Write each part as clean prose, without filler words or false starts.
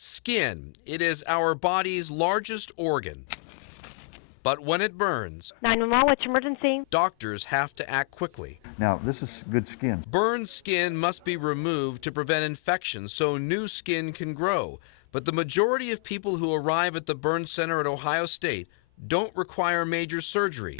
Skin. It is our body's largest organ. But when it burns, 911, what's your emergency? doctors have to act quickly. Now, this is good skin. Burned skin must be removed to prevent infection so new skin can grow. But the majority of people who arrive at the burn center at Ohio State don't require major surgery.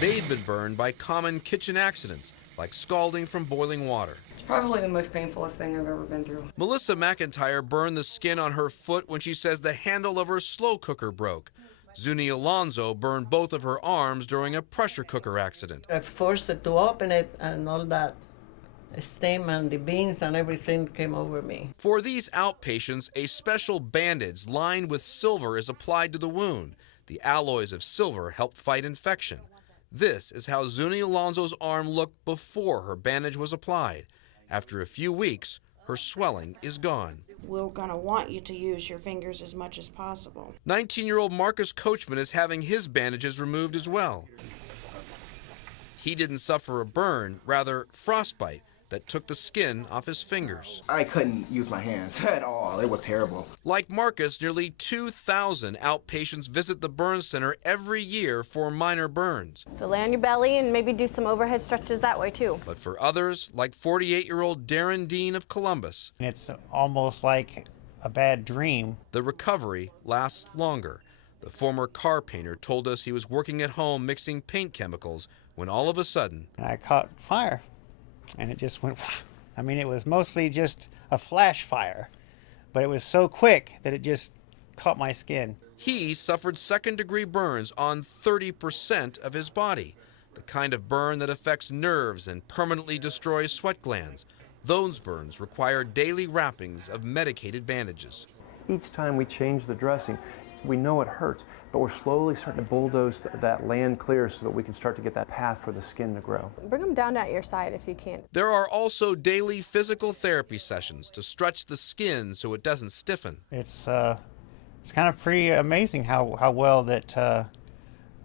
They've been burned by common kitchen accidents, like scalding from boiling water. It's probably the most painfulest thing I've ever been through. Melissa McIntyre burned the skin on her foot when she says the handle of her slow cooker broke. Zuni Alonso burned both of her arms during a pressure cooker accident. I forced it to open it, and all that steam and the beans and everything came over me. For these outpatients, a special bandage lined with silver is applied to the wound. The alloys of silver help fight infection. This is how Zuni Alonso's arm looked before her bandage was applied. After a few weeks, her swelling is gone. We're going to want you to use your fingers as much as possible. 19-year-old Marcus Coachman is having his bandages removed as well. He didn't suffer a burn, rather frostbite, that took the skin off his fingers. I couldn't use my hands at all. It was terrible. Like Marcus, nearly 2,000 outpatients visit the burn center every year for minor burns. So lay on your belly and maybe do some overhead stretches that way too. But for others, like 48-year-old Darren Dean of Columbus, it's almost like a bad dream. The recovery lasts longer. The former car painter told us he was working at home mixing paint chemicals when all of a sudden I caught fire. And it just went, I mean, it was mostly just a flash fire, but it was so quick that it just caught my skin. He suffered second-degree burns on 30% of his body, the kind of burn that affects nerves and permanently destroys sweat glands. Those burns require daily wrappings of medicated bandages. Each time we change the dressing, we know it hurts, but we're slowly starting to bulldoze that land clear so that we can start to get that path for the skin to grow. Bring them down at your side if you can. There are also daily physical therapy sessions to stretch the skin so it doesn't stiffen. It's kind of pretty amazing how well that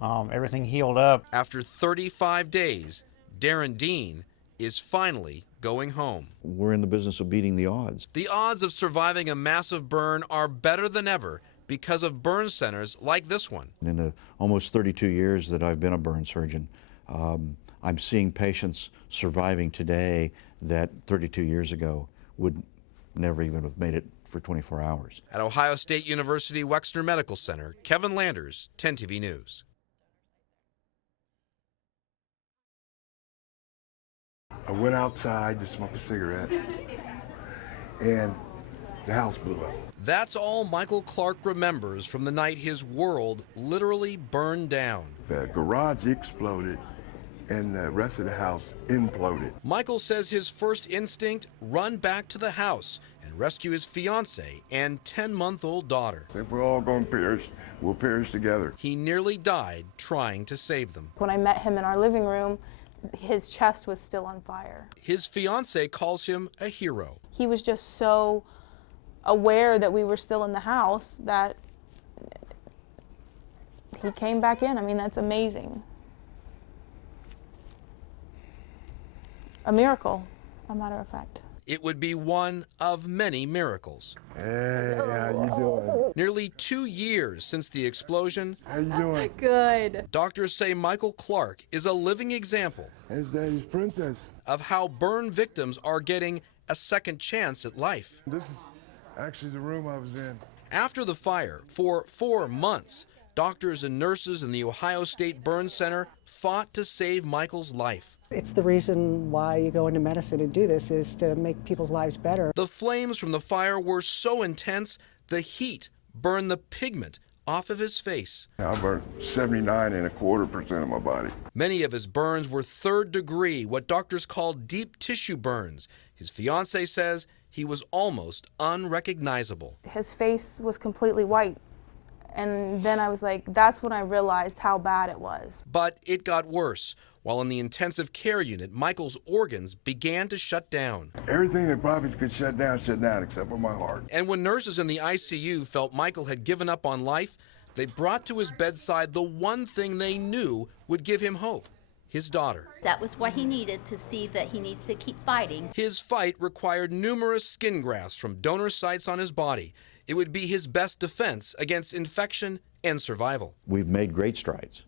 everything healed up. After 35 days, Darren Dean is finally going home. We're in the business of beating the odds. The odds of surviving a massive burn are better than ever because of burn centers like this one. In the almost 32 years that I've been a burn surgeon, I'm seeing patients surviving today that 32 years ago would never even have made it for 24 hours. At Ohio State University Wexner Medical Center, Kevin Landers, 10 TV News. I went outside to smoke a cigarette, and the house blew up. That's all Michael Clark remembers from the night his world literally burned down. The garage exploded, and the rest of the house imploded. Michael says his first instinct, run back to the house and rescue his fiancée and 10-month-old daughter. If we're all going to perish, we'll perish together. He nearly died trying to save them. When I met him in our living room, his chest was still on fire. His fiancée calls him a hero. He was just so aware that we were still in the house that he came back in. I mean, that's amazing. A miracle, a matter of fact. It would be one of many miracles. Hey, how you doing? Nearly 2 years since the explosion. How you doing? Good. Doctors say Michael Clark is a living example That's Daddy's princess. of how burn victims are getting a second chance at life. This is actually the room I was in. After the fire, for 4 months, doctors and nurses in the Ohio State Burn Center fought to save Michael's life. It's the reason why you go into medicine and do this, is to make people's lives better. The flames from the fire were so intense, the heat burned the pigment off of his face. I burned 79.25% of my body. Many of his burns were third degree, what doctors call deep tissue burns. His fiancée says he was almost unrecognizable. His face was completely white. And then I was like, that's when I realized how bad it was. But it got worse. While in the intensive care unit, Michael's organs began to shut down. Everything that prophets could shut down, except for my heart. And when nurses in the ICU felt Michael had given up on life, they brought to his bedside the one thing they knew would give him hope: his daughter. That was what he needed to see that he needs to keep fighting. His fight required numerous skin grafts from donor sites on his body. It would be his best defense against infection and survival. We've made great strides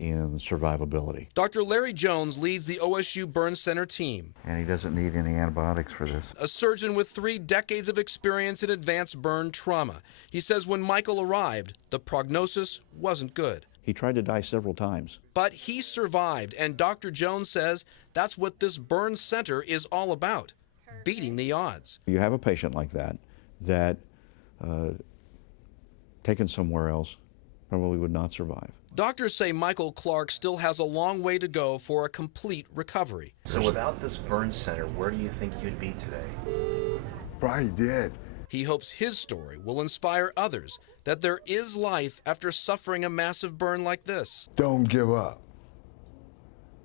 in survivability. Dr. Larry Jones leads the OSU Burn Center team. And he doesn't need any antibiotics for this. A surgeon with 3 decades of experience in advanced burn trauma. He says when Michael arrived, the prognosis wasn't good. He tried to die several times. But he survived, and Dr. Jones says that's what this burn center is all about, beating the odds. You have a patient like that taken somewhere else probably would not survive. Doctors say Michael Clark still has a long way to go for a complete recovery. So without this burn center, where do you think you'd be today? Probably dead. He hopes his story will inspire others that there is life after suffering a massive burn like this. Don't give up.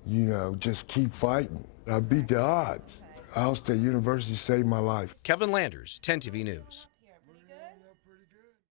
You know, just keep fighting. I beat the odds. Ohio State University saved my life. Kevin Landers, 10 TV News.